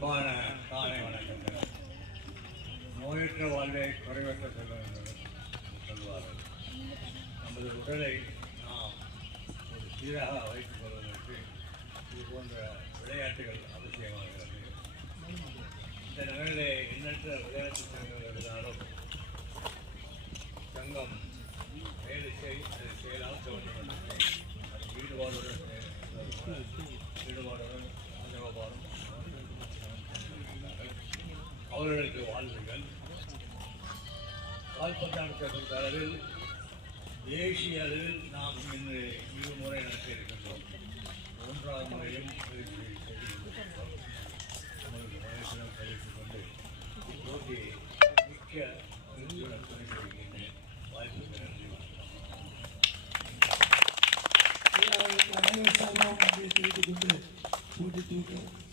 அன்பான காலை வணக்கங்கள். நோயற்ற வாழ்வை குறைவற்ற செல்வம் என்று சொல்வார்கள். நமது உடலை நாம் ஒரு சீராக வைத்துக் கொள்வதற்கு இது போன்ற விளையாட்டுகள் அவசியமாகிறது இந்த நகரிலே எண்ணற்ற விளையாட்டு சங்கங்கள் இருந்தாலும் சங்கம் வேலை செய் அதை செயலாக்க வேண்டும் அது ஈடுபாடுடன் அவர்களுக்கு வாழ்வுகள் கால்பந்தாட்டத்தின் அளவில் தேசிய அளவில் நாம் இன்று இருமுறை நடத்தியிருக்கின்றோம் மூன்றாவது முறையும் நமது மனசிடம் கழித்துக் கொண்டு போட்டியை மிக்க விருதுடன் துணைபுரிகின்றேன் வாய்ப்பு நன்றி வணக்கம் போட்டி